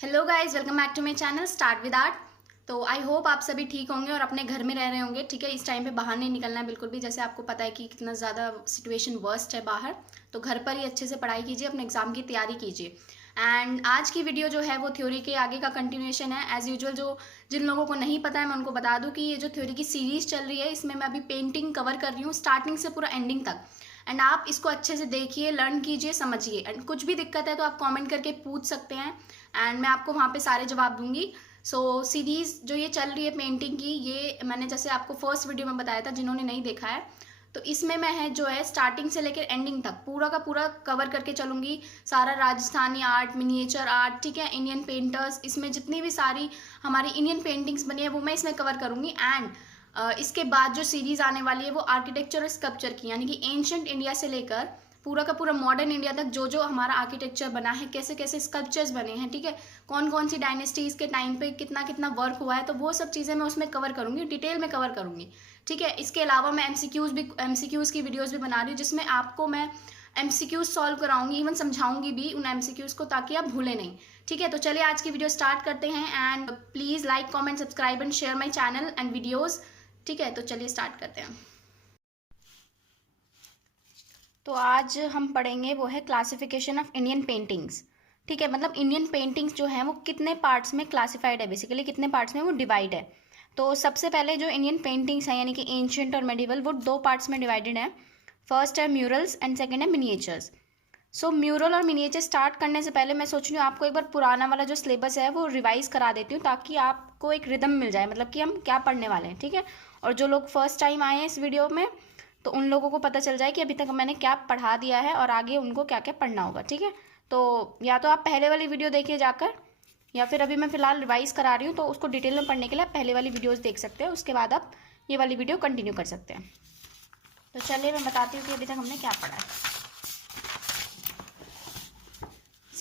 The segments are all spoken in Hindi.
Hello guys, welcome back to my channel start with art. तो आई होप आप सभी ठीक होंगे और अपने घर में रह रहे होंगे। ठीक है, इस टाइम पे बाहर नहीं निकलना है बिल्कुल भी। जैसे आपको पता है कि कितना ज़्यादा सिचुएशन वर्स्ट है बाहर, तो घर पर ही अच्छे से पढ़ाई कीजिए, अपने एग्जाम की तैयारी कीजिए। एंड आज की वीडियो जो है वो थ्योरी के आगे का कंटिन्यूएशन है एज यूजुअल। जो जिन लोगों को नहीं पता है मैं उनको बता दूं कि ये जो थ्योरी की सीरीज चल रही है इसमें मैं अभी पेंटिंग कवर कर रही हूँ स्टार्टिंग से पूरा एंडिंग तक। एंड आप इसको अच्छे से देखिए, लर्न कीजिए, समझिए। एंड कुछ भी दिक्कत है तो आप कमेंट करके पूछ सकते हैं एंड मैं आपको वहाँ पे सारे जवाब दूंगी। सो सीरीज जो ये चल रही है पेंटिंग की, ये मैंने जैसे आपको फर्स्ट वीडियो में बताया था, जिन्होंने नहीं देखा है तो इसमें मैं है जो है स्टार्टिंग से लेकर एंडिंग तक पूरा का पूरा कवर करके चलूंगी। सारा राजस्थानी आर्ट, मिनिएचर आर्ट, ठीक है, इंडियन पेंटर्स, इसमें जितनी भी सारी हमारी इंडियन पेंटिंग्स बनी है वो मैं इसमें कवर करूंगी। एंड इसके बाद जो सीरीज आने वाली है वो आर्किटेक्चर और स्कल्पचर की, यानी कि एंशंट इंडिया से लेकर पूरा का पूरा मॉडर्न इंडिया तक जो जो हमारा आर्किटेक्चर बना है, कैसे कैसे स्कल्पचर्स बने हैं, ठीक है, कौन कौन सी डायनेस्टीज के टाइम पे कितना कितना वर्क हुआ है, तो वो सब चीज़ें मैं उसमें कवर करूंगी, डिटेल में कवर करूंगी। ठीक है, इसके अलावा मैं एमसीक्यूज की वीडियोज भी बना रही हूँ जिसमें आपको मैं एमसीक्यूज सॉल्व कराऊंगी, इवन समझाऊंगी भी उन एमसीक्यूज को, ताकि आप भूलें नहीं। ठीक है, तो चलिए आज की वीडियो स्टार्ट करते हैं। And please like, comment, subscribe and share my channel and videos. ठीक है, तो चलिए स्टार्ट करते हैं। तो आज हम पढ़ेंगे वो है क्लासिफिकेशन ऑफ इंडियन पेंटिंग्स। ठीक है, मतलब इंडियन पेंटिंग्स जो है वो कितने पार्ट्स में क्लासिफाइड है, बेसिकली कितने पार्ट्स में वो डिवाइड है। तो सबसे पहले जो इंडियन पेंटिंग्स हैं यानी कि एंशियंट और मेडिवल, वो दो पार्ट्स में डिवाइडेड है। फर्स्ट है म्यूरल्स एंड सेकेंड है मिनिएचर्स। सो म्यूरल और मिनिएचर स्टार्ट करने से पहले मैं सोच रही हूँ आपको एक बार पुराना वाला जो सिलेबस है वो रिवाइज करा देती हूँ, ताकि आपको एक रिदम मिल जाए, मतलब कि हम क्या पढ़ने वाले हैं। ठीक है, और जो लोग फर्स्ट टाइम आए हैं इस वीडियो में तो उन लोगों को पता चल जाए कि अभी तक मैंने क्या पढ़ा दिया है और आगे उनको क्या क्या पढ़ना होगा। ठीक है, तो या तो आप पहले वाली वीडियो देखिए जाकर, या फिर अभी मैं फ़िलहाल रिवाइज करा रही हूँ तो उसको डिटेल में पढ़ने के लिए आप पहले वाली वीडियोज़ देख सकते हैं, उसके बाद आप ये वाली वीडियो कंटिन्यू कर सकते हैं। तो चलिए मैं बताती हूँ कि अभी तक हमने क्या पढ़ा है।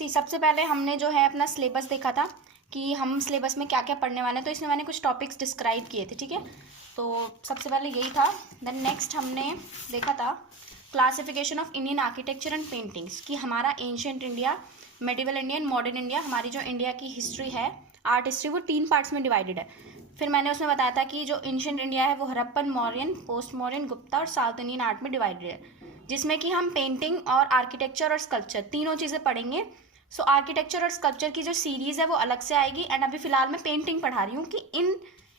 सबसे पहले हमने जो है अपना सिलेबस देखा था कि हम सिलेबस में क्या क्या पढ़ने वाले हैं, तो इसमें मैंने कुछ टॉपिक्स डिस्क्राइब किए थे। ठीक है, तो सबसे पहले यही था। देन नेक्स्ट हमने देखा था classification of Indian architecture and paintings, कि हमारा ancient India, medieval Indian, modern India, हमारी जो इंडिया की हिस्ट्री है, आर्ट हिस्ट्री, वो 3 पार्ट्स में डिवाइडेड है। फिर मैंने उसमें बताया था कि जो एंशियंट इंडिया है वो हड़प्पन, मौर्यन, पोस्ट मौर्यन, गुप्ता और साउथ इंडियन आर्ट में डिवाइडेड है, जिसमें कि हम पेंटिंग और आर्किटेक्चर और स्कल्पचर तीनों चीज़ें पढ़ेंगे। सो आर्किटेक्चर और स्कल्पचर की जो सीरीज़ है वो अलग से आएगी। एंड अभी फिलहाल मैं पेंटिंग पढ़ा रही हूँ कि इन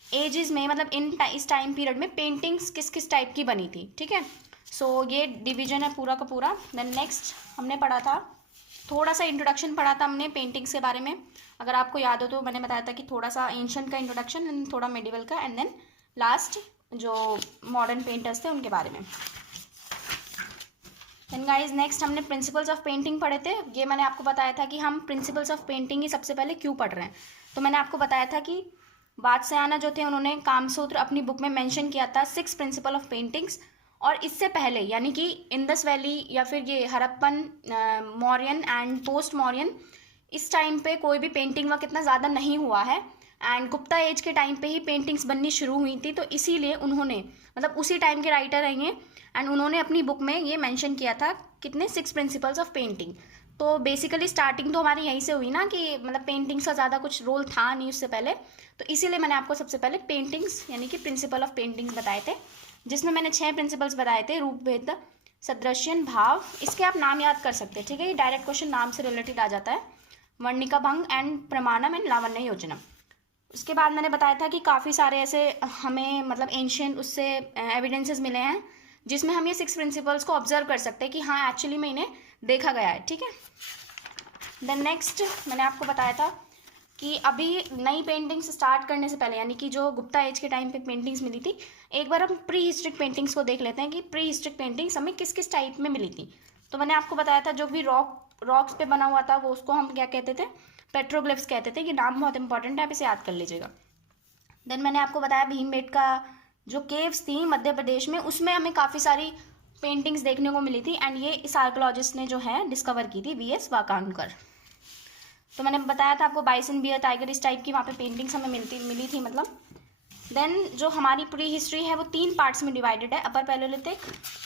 एजेस में, मतलब इस टाइम पीरियड में पेंटिंग्स किस किस टाइप की बनी थी। ठीक है, सो ये डिवीजन है पूरा का पूरा। देन नेक्स्ट हमने पढ़ा था, थोड़ा सा इंट्रोडक्शन पढ़ा था हमने पेंटिंग्स के बारे में। अगर आपको याद हो तो मैंने बताया था कि थोड़ा सा एंशिएंट का इंट्रोडक्शन एंड थोड़ा मेडिवल का, एंड देन लास्ट जो मॉडर्न पेंटर्स थे उनके बारे में। देन गाइज नेक्स्ट हमने प्रिंसिपल्स ऑफ पेंटिंग पढ़े थे। ये मैंने आपको बताया था कि हम प्रिंसिपल्स ऑफ पेंटिंग ही सबसे पहले क्यों पढ़ रहे हैं। तो मैंने आपको बताया था कि वात्स्यायन जो थे उन्होंने कामसूत्र अपनी बुक में मेंशन किया था 6 प्रिंसिपल ऑफ पेंटिंग्स। और इससे पहले यानी कि इंडस वैली या फिर ये हड़प्पन, मौर्यन एंड पोस्ट मौर्यन, इस टाइम पे कोई भी पेंटिंग वर्क इतना ज़्यादा नहीं हुआ है। एंड गुप्ता एज के टाइम पे ही पेंटिंग्स बननी शुरू हुई थी, तो इसीलिए उन्होंने, मतलब उसी टाइम के राइटर हैं ये, एंड उन्होंने अपनी बुक में ये मेंशन किया था कितने 6 प्रिंसिपल्स ऑफ पेंटिंग। तो बेसिकली स्टार्टिंग तो हमारी यहीं से हुई ना, कि मतलब पेंटिंग्स का ज़्यादा कुछ रोल था नहीं उससे पहले, तो इसीलिए मैंने आपको सबसे पहले पेंटिंग्स यानी कि प्रिंसिपल ऑफ पेंटिंग्स बताए थे, जिसमें मैंने 6 प्रिंसिपल्स बताए थे। रूप भेद, सदृश्यन, भाव, इसके आप नाम याद कर सकते हैं। ठीक है, ये डायरेक्ट क्वेश्चन नाम से रिलेटेड आ जाता है। वर्णिका भंग एंड प्रमाणम एंड लावण्य योजनम। उसके बाद मैंने बताया था कि काफ़ी सारे ऐसे हमें मतलब एंशियंट उससे एविडेंसेस मिले हैं जिसमें हम ये 6 प्रिंसिपल्स को ऑब्जर्व कर सकते हैं कि हाँ एक्चुअली में इन्हें देखा गया है। ठीक है, देन नेक्स्ट मैंने आपको बताया था कि अभी नई पेंटिंग्स स्टार्ट करने से पहले, यानी कि जो गुप्ता एज के टाइम पे पेंटिंग्स मिली थी, एक बार हम प्री हिस्ट्रिक पेंटिंग्स को देख लेते हैं कि प्री हिस्ट्रिक पेंटिंग्स हमें किस किस टाइप में मिली थी। तो मैंने आपको बताया था जो भी रॉक्स पे बना हुआ था वो उसको हम क्या कहते थे, पेट्रोग्लिफ्स कहते थे। कि नाम बहुत इंपॉर्टेंट है, आप इसे याद कर लीजिएगा। देन मैंने आपको बताया भीमबेटका जो केव्स थी मध्य प्रदेश में, उसमें हमें काफ़ी सारी पेंटिंग्स देखने को मिली थी, एंड ये इस आर्कोलॉजिस्ट ने जो है डिस्कवर की थी, वीएस वाकानकर। तो मैंने बताया था आपको बाइसन, बियर, टाइगर, इस टाइप की वहाँ पे पेंटिंग्स हमें मिली थी मतलब। देन जो हमारी पूरी हिस्ट्री है वो 3 पार्ट्स में डिवाइडेड है। अपर पैलेयोलिथिक,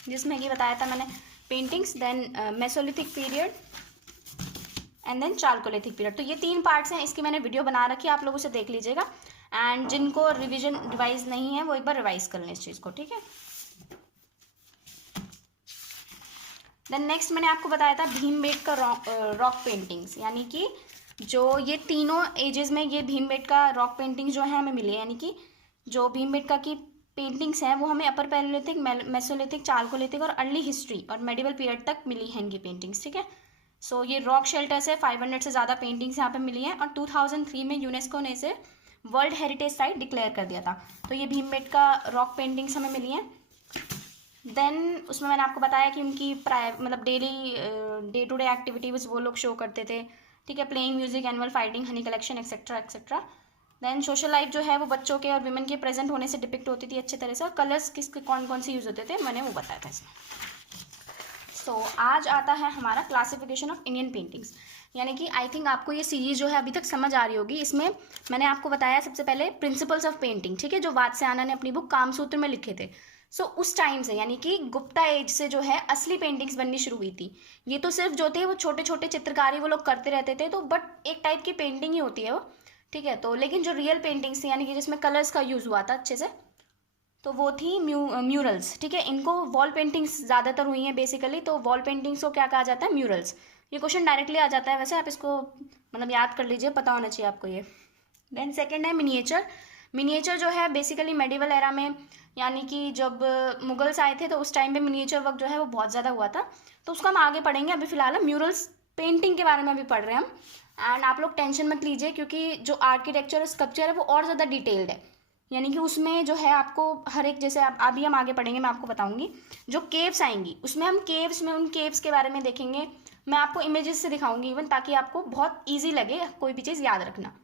जिसमें कि बताया था मैंने paintings, then Mesolithic period and then Chalcolithic period. तो ये 3 पार्ट्स हैं, इसकी मैंने वीडियो बना रखी है, आप लोग उसे देख लीजिएगा। एंड जिनको रिवाइज नहीं है वो एक बार रिवाइज कर लें इस चीज़ को, ठीक है। देन नेक्स्ट मैंने आपको बताया था भीमबेटका रॉक पेंटिंग्स, यानी कि जो ये तीनों एजेस में ये भीमबेटका रॉक पेंटिंग जो है हमें मिली है, यानी कि जो भीमबेटका की पेंटिंग्स हैं वो हमें अपर पैलेयोलिथिक, मेसोलिथिक, चालकोलिथिक और अर्ली हिस्ट्री और मेडिवल पीरियड तक मिली हैं इनकी पेंटिंग्स, ठीक है। सो ये रॉक शेल्टर से 500 से ज़्यादा पेंटिंग्स यहाँ पे मिली हैं और 2003 में यूनेस्को ने इसे वर्ल्ड हेरिटेज साइट डिक्लेयर कर दिया था। तो ये भीमबेटका रॉक पेंटिंग्स हमें मिली हैं। देन उसमें मैंने आपको बताया कि उनकी मतलब daily day to day activities वो लोग शो करते थे, ठीक है। Playing music, annual fighting, honey collection, etcetera etcetera. Then social life जो है वो बच्चों के और विमेन के प्रेजेंट होने से डिपिक्ट होती थी अच्छे तरह से, और कलर्स किसके कौन कौन से यूज़ होते थे मैंने वो बताया था इसमें। सो आज आता है हमारा क्लासिफिकेशन ऑफ इंडियन पेंटिंग्स, यानी कि आई थिंक आपको ये सीरीज जो है अभी तक समझ आ रही होगी। इसमें मैंने आपको बताया सबसे पहले प्रिंसिपल्स ऑफ पेंटिंग, ठीक है, जो वात्स्यायन ने अपनी बुक कामसूत्र में लिखे थे। सो उस टाइम से, यानी कि गुप्ता एज से जो है असली पेंटिंग्स बननी शुरू हुई थी। ये तो सिर्फ जो थे वो छोटे छोटे चित्रकारी वो लोग करते रहते थे, तो बट एक टाइप की पेंटिंग ही होती है वो, ठीक है। तो लेकिन जो रियल पेंटिंग्स थी, यानी कि जिसमें कलर्स का यूज़ हुआ था अच्छे से, तो वो थी म्यूरल्स, ठीक है। इनको वॉल पेंटिंग्स ज़्यादातर हुई हैं बेसिकली, तो वॉल पेंटिंग्स को क्या कहा जाता है, म्यूरल्स। ये क्वेश्चन डायरेक्टली आ जाता है, वैसे आप इसको मतलब याद कर लीजिए, पता होना चाहिए आपको ये। देन सेकेंड है मिनिएचर। मिनिएचर जो है बेसिकली मेडिवल एरा में, यानी कि जब मुगल्स आए थे तो उस टाइम पे मिनिएचर वर्क जो है वो बहुत ज़्यादा हुआ था, तो उसको हम आगे पढ़ेंगे। अभी फिलहाल हम म्यूरल्स पेंटिंग के बारे में अभी पढ़ रहे हैं हम। एंड आप लोग टेंशन मत लीजिए, क्योंकि जो आर्किटेक्चर और स्कल्पचर है वो और ज़्यादा डिटेल्ड है, यानी कि उसमें जो है आपको हर एक, जैसे अभी हम आगे पढ़ेंगे, मैं आपको बताऊंगी। जो केव्स आएंगी उसमें हम केव्स में उन केव्स के बारे में देखेंगे, मैं आपको इमेजेस से दिखाऊंगी इवन, ताकि आपको बहुत ईजी लगे कोई भी चीज़ याद रखना।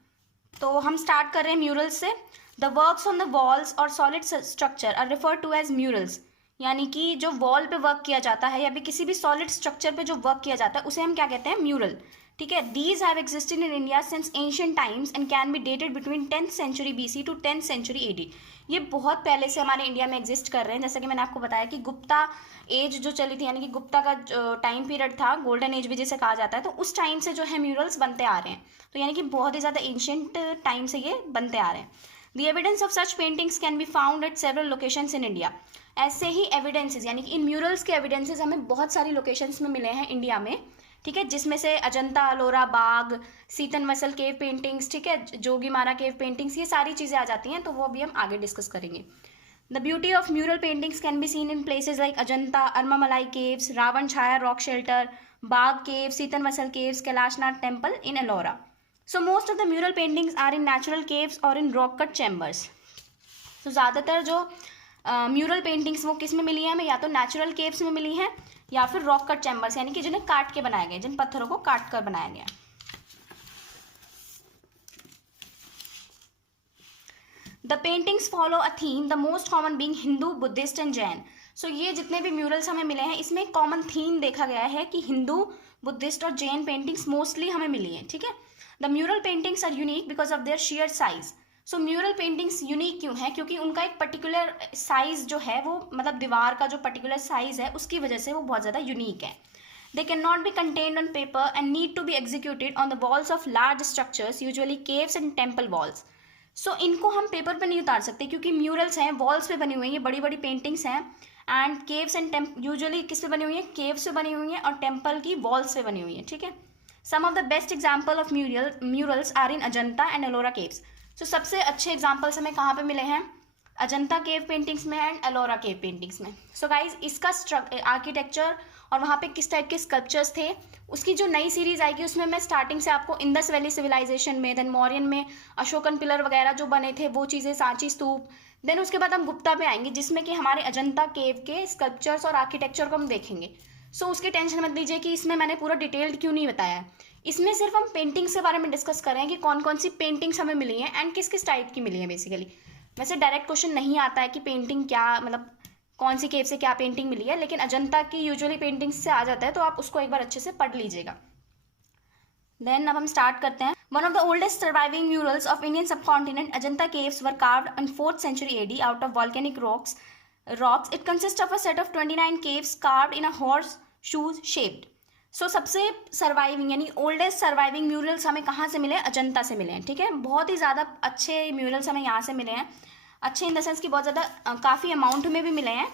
तो हम स्टार्ट कर रहे हैं म्यूरल्स से। The works on the walls और solid structure are refer to as murals, यानी कि जो वॉल पे वर्क किया जाता है या भी किसी भी सॉलिड स्ट्रक्चर पे जो वर्क किया जाता है उसे हम क्या कहते हैं, म्यूरल, ठीक है। These have existed in India since ancient times and can be dated between 10th century BC to 10th century AD। ये बहुत पहले से हमारे इंडिया में एग्जिस्ट कर रहे हैं। जैसा कि मैंने आपको बताया कि गुप्ता एज जो चली थी, यानी कि गुप्ता का टाइम पीरियड था, गोल्डन एज भी जिसे कहा जाता है, तो उस टाइम से जो है म्यूरल्स बनते आ रहे हैं। तो यानी कि बहुत ही ज़्यादा एंशिएंट टाइम से ये बनते आ रहे हैं। The evidence of such paintings can be found at several locations in India. ऐसे ही एविडेंसेस, यानी कि इन म्यूरल्स के एविडेंसेस हमें बहुत सारी लोकेशंस में मिले हैं इंडिया में, ठीक है, जिसमें से अजंता, अलोरा, बाग, सीतन मसल केव पेंटिंग्स, ठीक है, जोगीमारा केव पेंटिंग्स, ये सारी चीज़ें आ जाती हैं, तो वो भी हम आगे डिस्कस करेंगे। The beauty of mural paintings can be seen in places like Ajanta, Armamalai caves, Ravan Chhaya rock shelter, Bagh cave, Sittanavasal caves, Kailasanatha temple in Ellora. So most of the mural paintings are in natural caves और इन रॉक कट चैम्बर्स। तो ज़्यादातर जो म्यूरल पेंटिंग्स वो किस में मिली हैं हमें, या तो नेचुरल केव्स में मिली हैं या फिर रॉक कट चैम्बर्स, यानी कि जिन्हें काट के बनाया गया, जिन पत्थरों को काट कर बनाया गया। The paintings follow a theme, the most common being Hindu, Buddhist and Jain. So ये जितने भी म्यूरल्स हमें मिले हैं इसमें कॉमन थीम देखा गया है कि हिंदू, बुद्धिस्ट और जैन पेंटिंग्स मोस्टली हमें मिली हैं, ठीक है। The mural paintings are unique because of their sheer size. So mural paintings unique क्यों है, क्योंकि उनका एक पर्टिकुलर साइज जो है वो, मतलब दीवार का जो पर्टिकुलर साइज है उसकी वजह से वो बहुत ज़्यादा यूनिक है। They can not be contained on paper and need to be executed on the walls of large structures, usually caves and temple walls. So इनको हम पेपर पर नहीं उतार सकते, क्योंकि म्यूरल्स हैं, वॉल्स पे बनी हुई हैं, ये बड़ी बड़ी पेंटिंग्स हैं। एंड केव्स एंड यूजुअली किस पे बनी हुई है, केव्स पे बनी हुई हैं और टेम्पल की वॉल्स पे बनी हुई हैं, ठीक है। Some of the best example of murals are in Ajanta and Ellora caves. So सबसे अच्छे एग्जाम्पल्स हमें कहाँ पे मिले हैं, अजंता केव पेंटिंग्स में एंड एलोरा केव पेंटिंग्स में। सो गाइज इसका आर्किटेक्चर और वहाँ पे किस टाइप के स्कल्पचर्स थे, उसकी जो नई सीरीज आएगी उसमें मैं स्टार्टिंग से आपको इंदस वैली सिविलाइजेशन में, देन मौर्यन में अशोकन पिलर वगैरह जो बने थे वो चीज़ें, सांची स्तूप, देन उसके बाद हम गुप्ता पे आएंगे जिसमें कि हमारे अजंता केव के स्कल्पचर्स और आर्किटेक्चर को हम देखेंगे। सो उसकी टेंशन मत लीजिए कि इसमें मैंने पूरा डिटेल्ड क्यों नहीं बताया है। इसमें सिर्फ हम पेंटिंग्स के बारे में डिस्कस कर रहे हैं कि कौन कौन सी पेंटिंग्स हमें मिली हैं एंड किस किस टाइप की मिली हैं बेसिकली। वैसे डायरेक्ट क्वेश्चन नहीं आता है कि पेंटिंग क्या, मतलब कौन सी केव से क्या पेंटिंग मिली है, लेकिन अजंता की यूजुअली पेंटिंग्स से आ जाता है, तो आप उसको एक बार अच्छे से पढ़ लीजिएगा। देन अब हम स्टार्ट करते हैं। One of the oldest surviving murals of Indian subcontinent, Ajanta caves were carved in 4th century AD out of volcanic rocks. It consists of a set of 29 caves carved in a horseshoe shaped. सबसे सर्वाइविंग यानी ओल्डेस्ट सर्वाइविंग म्यूरल्स हमें कहाँ से मिले हैं? अजंता से मिले हैं। ठीक है, बहुत ही ज़्यादा अच्छे म्यूरल्स हमें यहाँ से मिले हैं। अच्छे इन द सेंस कि बहुत ज़्यादा काफ़ी अमाउंट में भी मिले हैं।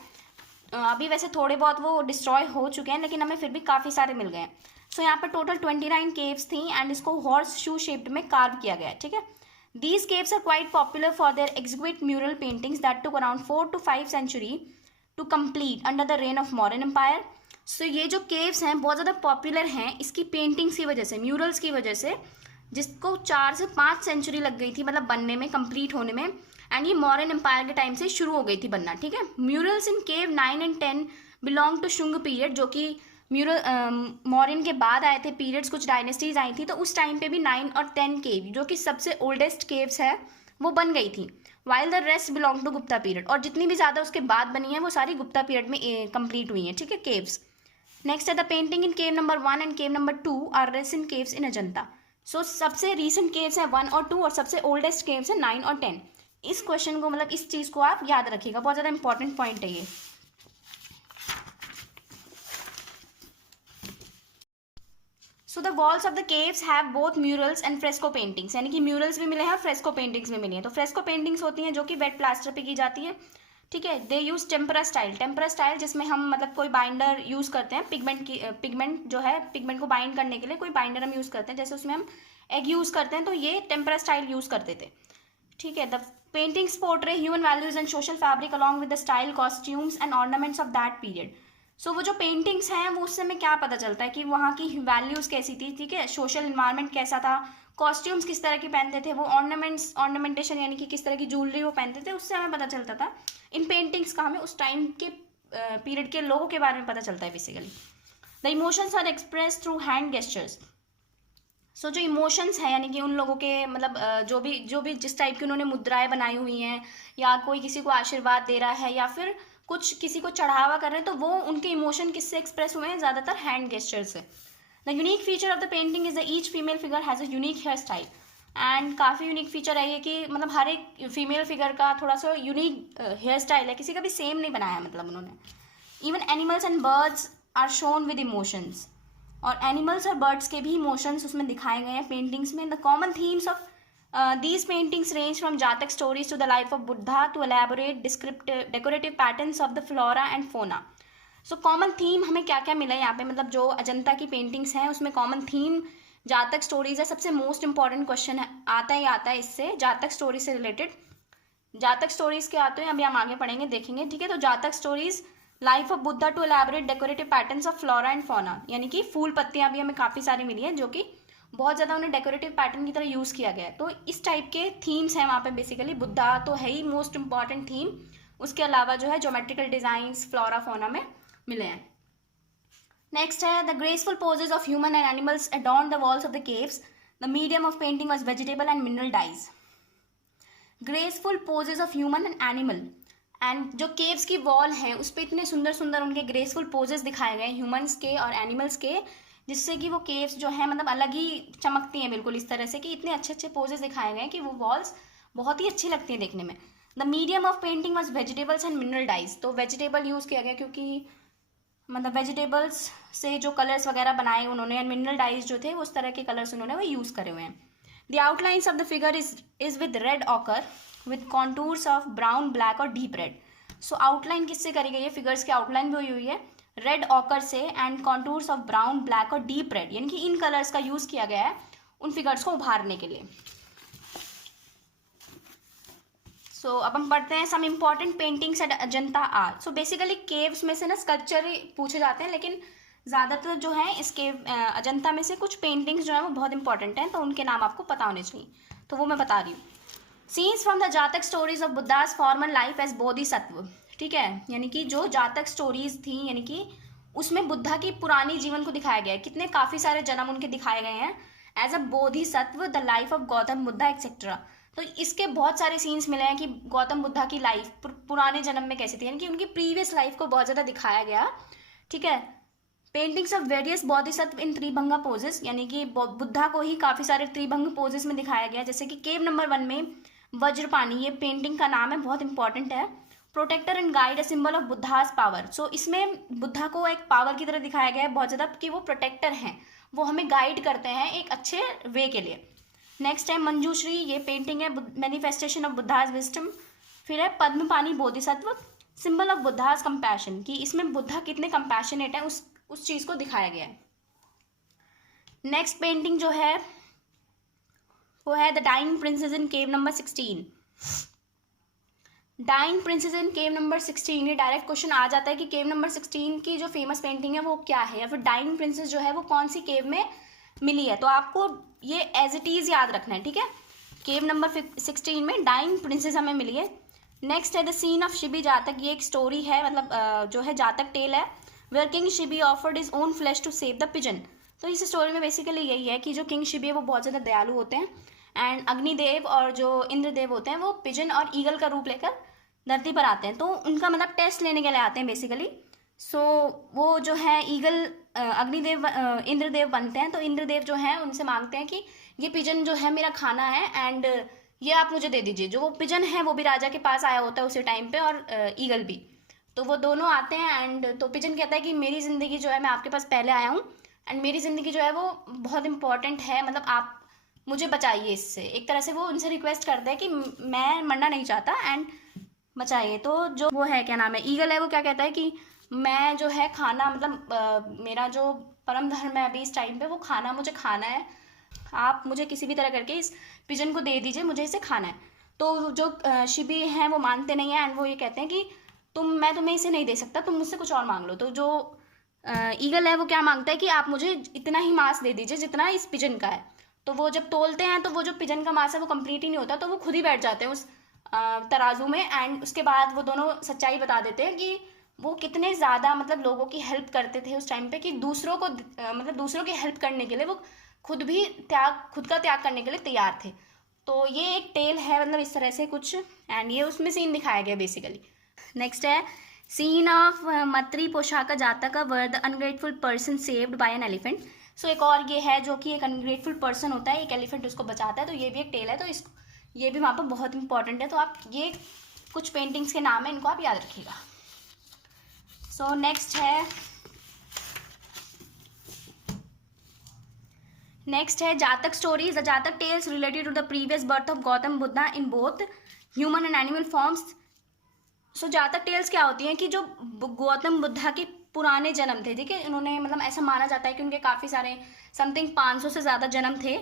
अभी वैसे थोड़े बहुत वो डिस्ट्रॉय हो चुके हैं, लेकिन हमें फिर भी काफ़ी सारे मिल गए हैं। यहाँ पर टोटल 29 केव्स थी एंड इसको हॉर्स शू शेप्ड में कार्व किया गया है। ठीक है, these caves are quite popular for their execute mural paintings that took around 4 to 5 century to complete under the reign of modern empire. ये जो केव्स हैं बहुत ज़्यादा पॉपुलर हैं इसकी पेंटिंग्स की वजह से, म्यूरल्स की वजह से, जिसको 4 से 5 सेंचुरी लग गई थी मतलब बनने में, कंप्लीट होने में। एंड ये मॉडर्न एम्पायर के टाइम से शुरू हो गई थी बनना। ठीक है, murals in cave 9 and 10 belong to Shunga period, जो कि म्यूरल मॉडर्न के बाद आए थे पीरियड्स, कुछ डायनेस्टीज आई थी, तो उस टाइम पे भी 9 और 10 केव जो कि सबसे ओल्डेस्ट केव्स है वो बन गई थी। While the rest belong to Gupta period, और जितनी भी ज़्यादा उसके बाद बनी है वो सारी गुप्ता पीरियड में कंप्लीट हुई हैं। ठीक है, केव्स। नेक्स्ट है the painting in cave number 1 and cave number 2 are recent caves in Ajanta. सबसे रीसेंट केव्स हैं 1 और 2 और सबसे ओल्डेस्ट केव्स हैं 9 और 10। इस क्वेश्चन को मतलब इस चीज़ को आप याद रखिएगा, बहुत ज़्यादा इंपॉर्टेंट पॉइंट है ये। The walls of the caves have both murals and fresco paintings, यानी कि म्यूरल्स भी मिले हैं और फ्रेस्को पेंटिंग्स भी मिली हैं। तो फ्रेस्को पेंटिंग्स होती हैं जो कि वेट प्लास्टर पे की जाती है। ठीक है, दे यूज टेम्परा स्टाइल जिसमें हम मतलब कोई बाइंडर यूज़ करते हैं, पिगमेंट जो है पिगमेंट को बाइंड करने के लिए कोई बाइंडर हम यूज़ करते हैं, जैसे उसमें हम एग यूज़ करते हैं, तो ये टेम्परा स्टाइल यूज़ करते थे। ठीक है, the paintings portray human values and social fabric along with the style, costumes and ornaments of that period. वो जो पेंटिंग्स हैं वो उससे हमें क्या पता चलता है कि वहाँ की वैल्यूज़ कैसी थी। ठीक है, सोशल इन्वायरमेंट कैसा था, कॉस्ट्यूम्स किस तरह के पहनते थे वो, ऑर्नामेंटेशन यानी कि किस तरह की ज्वेलरी वो पहनते थे, उससे हमें पता चलता था। इन पेंटिंग्स का हमें उस टाइम के पीरियड के लोगों के बारे में पता चलता है basically. The emotions are express through hand gestures. जो इमोशंस हैं यानी कि उन लोगों के मतलब जो भी जिस टाइप की उन्होंने मुद्राएं बनाई हुई हैं, या कोई किसी को आशीर्वाद दे रहा है या फिर कुछ किसी को चढ़ावा कर रहे हैं, तो वो उनके इमोशन किससे एक्सप्रेस हुए हैं? ज़्यादातर हैंड गेस्चर से। The unique feature of the painting is the each female figure has a unique hairstyle. And काफ़ी यूनिक फीचर है ये कि मतलब हर एक फीमेल फिगर का थोड़ा सा यूनिक हेयर स्टाइल है, किसी का भी सेम नहीं बनाया मतलब उन्होंने। Even animals and birds are shown with emotions, और एनिमल्स और बर्ड्स के भी इमोशंस उसमें दिखाए गए हैं पेंटिंग्स में। The common themes of these paintings range from Jatak stories to the life of Buddha to elaborate descriptive decorative patterns of the flora and fauna. Common theme हमें क्या क्या मिला है यहाँ पे, मतलब जो अजंता की पेंटिंग्स हैं उसमें कॉमन थीम जातक स्टोरीज है। सबसे मोस्ट इंपॉर्टेंट क्वेश्चन है आता है इससे, जातक स्टोरी से रिलेटेड। जातक स्टोरीज के आते हैं अभी हम आगे पढ़ेंगे, देखेंगे। ठीक है, तो Jataka stories, life of Buddha to elaborate decorative patterns of flora and fauna, यानी कि फूल पत्तियां भी हमें काफ़ी सारी मिली हैं जो कि बहुत ज़्यादा उन्हें डेकोरेटिव पैटर्न की तरह यूज़ किया गया है। तो इस टाइप के थीम्स हैं वहाँ पे बेसिकली। बुद्धा तो है ही मोस्ट इंपॉर्टेंट थीम, उसके अलावा जो है ज्योमेट्रिकल डिज़ाइंस फ्लोरा फौना में मिले हैं। नेक्स्ट है the graceful poses of human and animals adorn the walls of the caves. The medium of painting was vegetable and mineral dyes. Graceful poses of human and animal, and जो केव्स की वॉल है उस पर इतने सुंदर सुंदर उनके ग्रेसफुल पोजेस दिखाए गए ह्यूमंस के और एनिमल्स के, जिससे कि वो केव्स जो है मतलब अलग ही चमकती हैं बिल्कुल इस तरह से कि इतने अच्छे अच्छे पोजेस दिखाए गए हैं कि वो वॉल्स बहुत ही अच्छी लगती हैं देखने में। The medium of painting was vegetables and mineral dyes. तो वेजिटेबल यूज़ किया गया क्योंकि मतलब वेजिटेबल्स से जो कलर्स वगैरह बनाए उन्होंने, एंड मिनरल डाइज जो थे उस तरह के कलर्स उन्होंने वो यूज़ करे हुए हैं। The outlines of the figure is with red occur with contours of brown, black और डीप रेड। आउटलाइन किससे करी गई है? फिगर्स की आउटलाइन भी हुई है रेड ऑकर से, and contours of brown, black और डीप रेड, यानी कि इन कलर्स का यूज़ किया गया है उन फिगर्स को उभारने के लिए। अब हम पढ़ते हैं some important paintings at Ajanta are. Basically caves में से ना स्कल्पचर पूछे जाते हैं, लेकिन ज़्यादातर जो है इस केव अजंता में से कुछ पेंटिंग्स जो है वो बहुत इंपॉर्टेंट हैं, तो उनके नाम आपको पता होने चाहिए, तो वो मैं बता रही हूँ। Scenes from the Jataka stories of Buddha's former life as Bodhisattva. ठीक है, यानी कि जो जातक स्टोरीज थी यानी कि उसमें बुद्धा की पुरानी जीवन को दिखाया गया है, कितने काफ़ी सारे जन्म उनके दिखाए गए हैं as a Bodhisattva, the life of Gautam Buddha etcetera. तो इसके बहुत सारे सीन्स मिले हैं कि गौतम बुद्धा की लाइफ पुराने जन्म में कैसी थी, यानी कि उनकी प्रीवियस लाइफ को बहुत ज़्यादा दिखाया गया। ठीक है, paintings of various Bodhisattva in tribhanga poses, यानी कि बुद्धा को ही काफ़ी सारे त्रिभंग पोजेस में दिखाया गया, जैसे कि केव नंबर 1 में वज्रपाणी, ये पेंटिंग का नाम है, बहुत इंपॉर्टेंट है। Protector and guide a symbol of Buddha's power. So इसमें बुद्धा को एक पावर की तरह दिखाया गया है बहुत ज़्यादा, कि वो प्रोटेक्टर हैं, वो हमें गाइड करते हैं एक अच्छे वे के लिए। नेक्स्ट है मंजूश्री, ये पेंटिंग है मैनिफेस्टेशन ऑफ बुद्धाज विजडम। फिर है Padmapani Bodhisattva, symbol of Buddha's compassion, कि इसमें बुद्धा कितने कंपैशनेट हैं उस चीज़ को दिखाया गया है। नेक्स्ट पेंटिंग जो है वो है the dying princess in cave number 16। Dying princess in cave number 16, ये डायरेक्ट क्वेश्चन आ जाता है कि केव नंबर 16 की जो फेमस पेंटिंग है वो क्या है, या फिर डाइंग प्रिंसेस जो है वो कौन सी केव में मिली है। तो आपको ये एज इट इज़ याद रखना है, ठीक है। केव नंबर 16 में डाइंग प्रिंसेस हमें मिली है। नेक्स्ट है द सीन ऑफ शिबी जातक, ये एक स्टोरी है, मतलब जो है जातक टेल है, where king Shibi offered his own flesh to save the pigeon. तो इस स्टोरी में बेसिकली यही है कि जो किंग शिबी है वो बहुत ज़्यादा दयालु होते हैं, एंड अग्निदेव और जो इंद्रदेव होते हैं वो पिजन और ईगल का रूप लेकर धरती पर आते हैं, तो उनका मतलब टेस्ट लेने के लिए आते हैं बेसिकली। सो वो जो है ईगल अग्निदेव इंद्रदेव बनते हैं, तो इंद्रदेव जो हैं उनसे मांगते हैं कि ये पिजन जो है मेरा खाना है एंड ये आप मुझे दे दीजिए। जो वो पिजन है वो भी राजा के पास आया होता है उसी टाइम पे, और ईगल भी, तो वो दोनों आते हैं एंड तो पिजन कहता है कि मेरी ज़िंदगी जो है, मैं आपके पास पहले आया हूँ एंड मेरी ज़िंदगी जो है वो बहुत इंपॉर्टेंट है, मतलब आप मुझे बचाइए इससे। एक तरह से वो उनसे रिक्वेस्ट करता है कि मैं मरना नहीं चाहता एंड बचाइए। तो जो वो है क्या नाम है ईगल है, वो क्या कहता है कि मैं जो है खाना, मतलब मेरा जो परम धर्म है अभी इस टाइम पे वो खाना, मुझे खाना है, आप मुझे किसी भी तरह करके इस पिजन को दे दीजिए, मुझे इसे खाना है। तो जो शिबी हैं वो मानते नहीं हैं एंड वो ये कहते हैं कि मैं तुम्हें इसे नहीं दे सकता, तुम मुझसे कुछ और मांग लो। तो जो ईगल है वो क्या मांगता है कि आप मुझे इतना ही मांस दे दीजिए जितना इस पिजन का है। तो वो जब तोलते हैं तो वो जो पिजन का मांस है वो कंप्लीट ही नहीं होता, तो वो खुद ही बैठ जाते हैं उस तराजू में, एंड उसके बाद वो दोनों सच्चाई बता देते हैं कि वो कितने ज़्यादा मतलब लोगों की हेल्प करते थे उस टाइम पे, कि दूसरों को मतलब दूसरों की हेल्प करने के लिए वो खुद का त्याग करने के लिए तैयार थे। तो ये एक टेल है, मतलब इस तरह से कुछ, एंड ये उसमें सीन दिखाया गया बेसिकली। नेक्स्ट है scene of Matri Poshaka Jataka where the ungrateful person saved by an elephant. So एक और ये है जो कि एक अनग्रेटफुल पर्सन होता है, एक एलिफेंट उसको बचाता है, तो ये भी एक टेल है, तो इस ये भी वहाँ पर बहुत इंपॉर्टेंट है। तो आप ये कुछ पेंटिंग्स के नाम है, इनको आप याद रखिएगा। सो नेक्स्ट है Jataka stories, the Jataka tales related to the previous birth of Gautam Buddha in both human and animal forms. So Jataka tales क्या होती हैं कि जो गौतम बुद्धा के पुराने जन्म थे, ठीक है, इन्होंने मतलब ऐसा माना जाता है कि उनके काफ़ी सारे समथिंग 500 से ज़्यादा जन्म थे।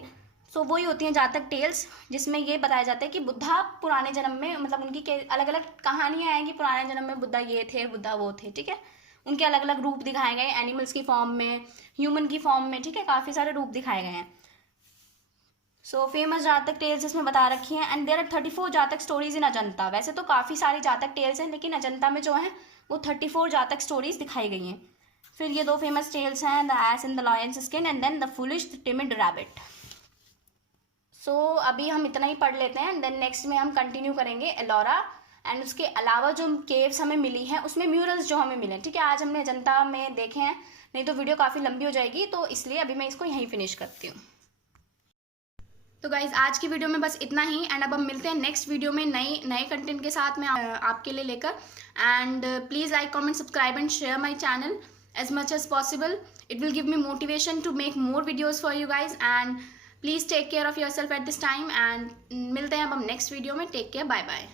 सो वही होती हैं जातक टेल्स, जिसमें ये बताया जाता है कि बुद्धा पुराने जन्म में, मतलब उनकी अलग अलग कहानियाँ हैं कि पुराने जन्म में बुद्धा ये थे, बुद्धा वो थे, ठीक है। उनके अलग अलग रूप दिखाए गए, एनिमल्स की फॉर्म में, ह्यूमन की फॉर्म में, ठीक है, काफ़ी सारे रूप दिखाए गए हैं। सो फेमस जातक टेल्स इसमें बता रखी हैं, एंड देयर आर 34 जातक स्टोरीज इन अजंता। वैसे तो काफ़ी सारी जातक टेल्स हैं, लेकिन अजंता में जो है वो 34 जातक स्टोरीज दिखाई गई हैं। फिर ये दो फेमस टेल्स हैं, the ass in the lion's skin and then the foolish timid rabbit. So अभी हम इतना ही पढ़ लेते हैं, देन नेक्स्ट में हम कंटिन्यू करेंगे एलोरा, एंड उसके अलावा जो केव्स हमें मिली हैं उसमें म्यूरल्स जो हमें मिले हैं, ठीक है। आज हमने अजंता में देखे हैं, नहीं तो वीडियो काफ़ी लंबी हो जाएगी, तो इसलिए अभी मैं इसको यहीं फिनिश करती हूँ। तो गाइज आज की वीडियो में बस इतना ही, एंड अब हम मिलते हैं नेक्स्ट वीडियो में नए कंटेंट के साथ में आपके लिए लेकर। And please like comment subscribe and share my channel as much as possible. It will give me motivation to make more videos for you guys, and please take care of yourself at this time, and मिलते हैं अब हम नेक्स्ट वीडियो में। Take care, bye bye.